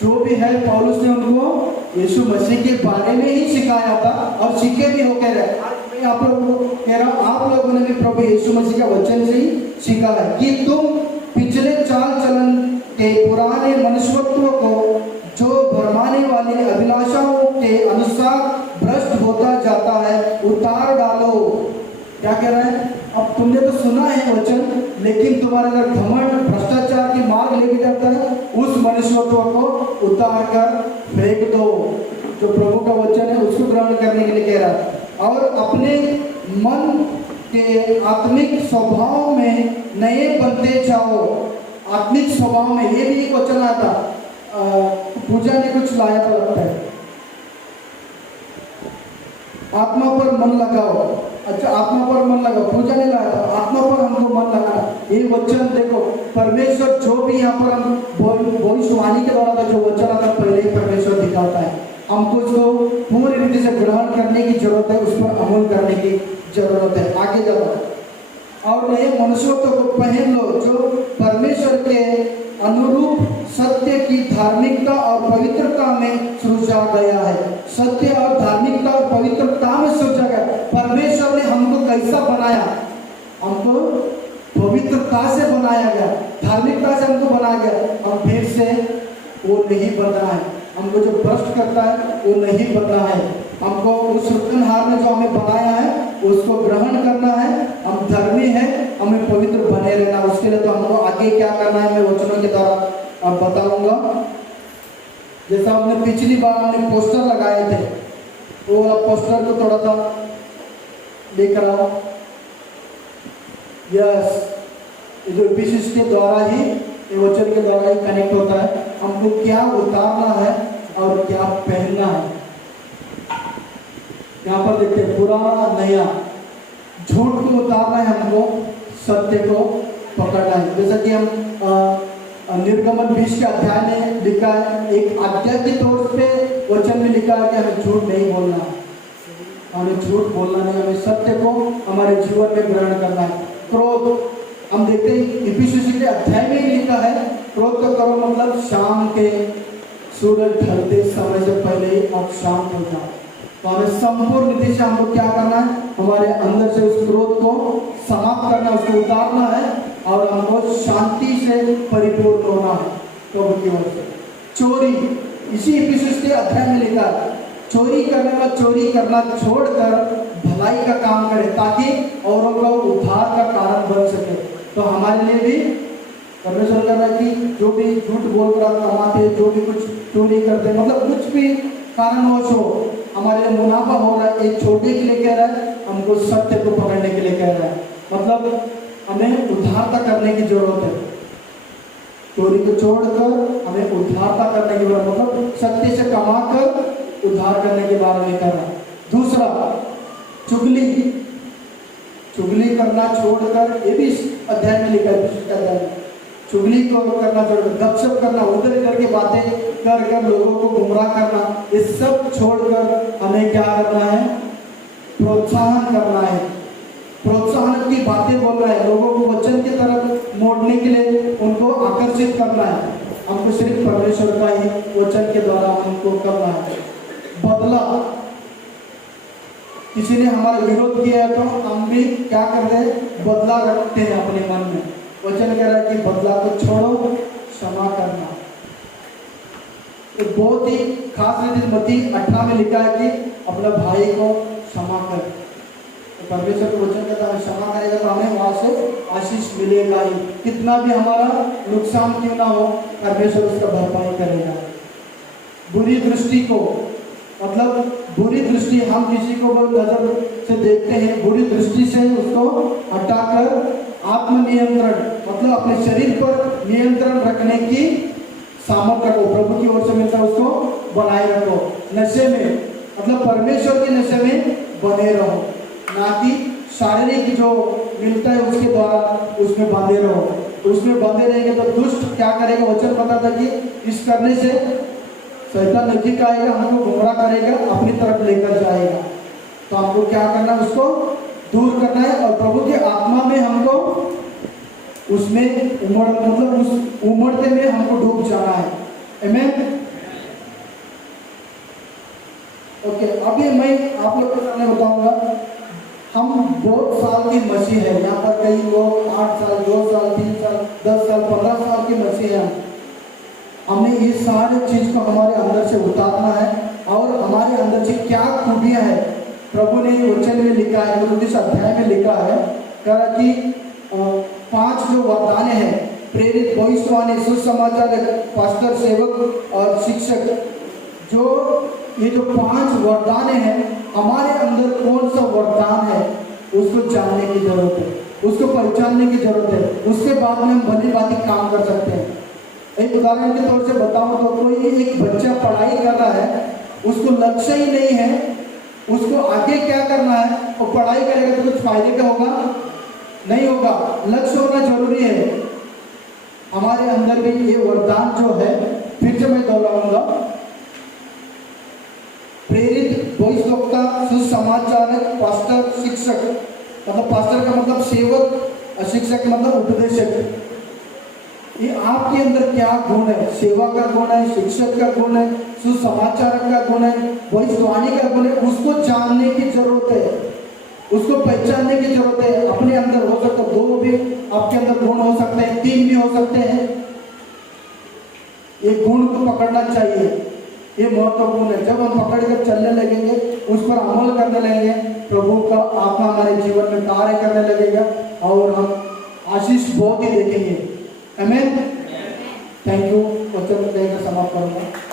जो भी है पौलुस ने उनको यीशु मसीह के बारे में ही सिखाया था और सीखे भी होकर रहे। आज मैं आप लोगों को कह रहा हूँ, आप लोगों ने भी प्रभु यीशु मसीह का वचन से ही सीखा है कि तुम पिछले चाल चलन के पुराने मनुष्यत्व को जो भरमाने वाली अभिलाषाओं के अनुसार भ्रष्ट होता जाता है उतार डालो। क्या कह रहा है? अब तुमने तो सुना है वचन, लेकिन तुम्हारा अगर घमंड भ्रष्टाचार के मार्ग लेके जाता है, उस मनुष्यत्व को उतार कर फेंक दो। जो प्रभु का वचन है उसको ग्रहण करने के लिए कह रहा है। और अपने मन के आत्मिक स्वभाव में नए बनते जाओ। आत्मिक स्वभाव में, ये भी एक वचन आया था, पूजा ने कुछ लाया था लगता है, आत्मा पर मन लगाओ। अच्छा, आत्मा पर मन लगाओ, पूजा ने लाया था, आत्मा पर हमको मन लगाना। ये वचन देखो, परमेश्वर जो भी यहाँ पर हम भविष्यवाणी के द्वारा जो वचन आता है पहले ही परमेश्वर दिखाता है। हमको इसको पूरी रीति से ग्रहण करने की जरूरत है, उस पर अमल करने की जरूरत है। आगे जाओ और नए मनुष्यत्व को पहन लो जो परमेश्वर के अनुरूप सत्य की धार्मिकता और पवित्रता में सृजा गया है। सत्य और धार्मिकता और पवित्रता में सृजा गया। परमेश्वर ने हमको कैसा बनाया? हमको पवित्रता से बनाया गया, धार्मिकता से हमको बनाया गया। हम फिर से वो नहीं बनना है। हमको जो भ्रष्ट करता है वो नहीं बनना है। हमको उस रत्नहार में जो हमें बनाया है उसको ग्रहण करना है। हम धर्मी हैं, हमें पवित्र बने रहना। उसके लिए तो हमको आगे क्या करना है मैं वचनों के द्वारा बताऊंगा। जैसा हमने पिछली बार हमने पोस्टर लगाए थे, वो वाला पोस्टर को थोड़ा सा लेकर आओ। यस, जो विशेष के द्वारा ही, वचन के द्वारा ही कनेक्ट होता है। हमको क्या उतारना है और क्या पहनना है। यहाँ पर देखते हैं, पुराना नया, झूठ को उतारना है हमको, सत्य को पकड़ना है। जैसा कि हम निर्गमन 20 के अध्याय में लिखा है, एक आज्ञा के तौर पे वचन में लिखा है कि हमें झूठ नहीं बोलना है, हमें झूठ बोलना नहीं, हमें सत्य को हमारे जीवन में ग्रहण करना है। क्रोध हम देखते हैं इफिसियों के अध्याय में ही लिखा है, क्रोध तो करो मतलब शाम के सूरज ढलते समय से पहले ही आप शांत हो जाओ। तो हमें संपूर्ण रीति से हमको क्या करना है? हमारे अंदर से उस क्रोध को समाप्त करना, उसको उतारना है और हमको शांति से परिपूर्ण होना है प्रभु की ओर से। चोरी, इसी इफिसियों के अध्याय में लिखा है, चोरी करने वाला चोरी करना छोड़कर भलाई का काम करे ताकि औरों का उद्धार का कारण बन सके। तो हमारे लिए भी परमेश्वर कर रहा है कि जो भी झूठ बोल कर कमाते, जो भी कुछ चोरी करते, मतलब कुछ भी कारणवश हो, हमारे लिए मुनाफा हो रहा है, एक छोड़ने के लिए कह रहा है, हमको सत्य को पकड़ने के लिए कह रहा है। मतलब हमें उद्धारता करने की जरूरत है। चोरी को छोड़कर हमें उद्धारता करने की जरूरत, मतलब सत्य से कमाकर उद्धार करने के बारे में कर रहा है। दूसरा, चुगली, चुगली करना छोड़कर, ये भी इस अध्याय में लिखा है, चुगली को करना छोड़कर, गपशप करना, उधर इधर की बातें कर कर लोगों को गुमराह करना, ये सब छोड़कर हमें क्या करना है? प्रोत्साहन करना है। प्रोत्साहन की बातें बोलना है, लोगों को वचन की तरफ मोड़ने के लिए उनको आकर्षित करना है। हमको सिर्फ परमेश्वर का ही वचन के द्वारा हमको करना है। बदला, किसी ने हमारा विरोध किया है तो हम भी क्या करते हैं? बदला रखते हैं अपने मन में। वचन कह रहा है कि बदला को छोड़ो, क्षमा करना। एक बहुत ही खास रीति मत्ती 18 में लिखा है कि अपना भाई को क्षमा कर। तो परमेश्वर को वचन कहता है क्षमा करेगा तो हमें वहां से आशीष मिलेगा ही। कितना भी हमारा नुकसान क्यों ना हो, परमेश्वर उसका भरपाई करेगा। बुरी दृष्टि को, मतलब बुरी दृष्टि, हम किसी को नजर से देखते हैं, बुरी दृष्टि से उसको हटाकर आत्मनियंत्रण, मतलब अपने शरीर पर नियंत्रण रखने की सामर्थ्य रखो, प्रभु की ओर से मिलता है उसको बनाए रखो। नशे में, मतलब परमेश्वर के नशे में बने रहो, ना कि शारीरिक जो मिलता है उसके द्वारा उसमें बांधे रहो। उसमें बंधे रहेंगे तो दुष्ट क्या करेगा? वचन बताता कि इस करने से शैतान नजदीक आएगा, हमको गुमराह करेगा, अपनी तरफ लेकर जाएगा। तो हमको क्या करना है? उसको दूर करना है और प्रभु की आत्मा में हमको उसमें मतलब उस उमड़ते में हमको डूब जाना है। आमीन। करके। अभी मैं आप लोग के सामने बताऊंगा, हम बहुत साल की मसीह है, यहाँ पर कई लोग 8 साल, 2 साल, 3 साल, 10 साल, 15 साल की मसीह है। हमने ये सारे चीज को हमारे अंदर से उतारना है और हमारे अंदर से क्या खूबियां है प्रभु ने वचन में लिखा है, 29 अध्याय में लिखा है कहा कि 5 जो वरदान है, प्रेरित, भविष्यवाणी, सुसमाचार, पास्टर, सेवक और शिक्षक, जो ये जो 5 वरदान हैं, हमारे अंदर कौन सा वरदान है उसको जानने की जरूरत है, उसको पहचानने की जरूरत है, उसके बाद में हम भली भांति काम कर सकते हैं। एक उदाहरण के तौर से बताऊं तो कोई एक बच्चा पढ़ाई कर रहा है, उसको लक्ष्य ही नहीं है, उसको आगे क्या करना है, वो पढ़ाई करेगा तो कुछ फायदे का होगा नहीं होगा, लक्ष्य होना जरूरी है। हमारे अंदर भी ये वरदान जो है, फिर से मैं दोहराऊंगा, प्रेरित, भविष्यवक्ता, सुसमाचारक, पास्टर, शिक्षक, मतलब पास्टर का मतलब सेवक, शिक्षक का मतलब उपदेशक। ये आपके अंदर क्या गुण है, सेवा का गुण है, शिक्षक का गुण है, सुसमाचारक का गुण है, भविष्यवाणी का गुण है, उसको जानने की जरूरत है, उसको पहचानने की जरूरत है। अपने अंदर हो सकता है 2 भी आपके अंदर गुण हो सकते हैं, 3 भी हो सकते हैं। ये गुण को पकड़ना चाहिए, ये महत्वपूर्ण है। जब हम पकड़ कर चलने लगेंगे, उस पर अमल करने लगेंगे, प्रभु का आत्मा हमारे जीवन में कार्य करने लगेगा और हम आशीष बहुत ही देखेंगे। आमीन। Thank you. वचन देकर समाप्त करूंगा।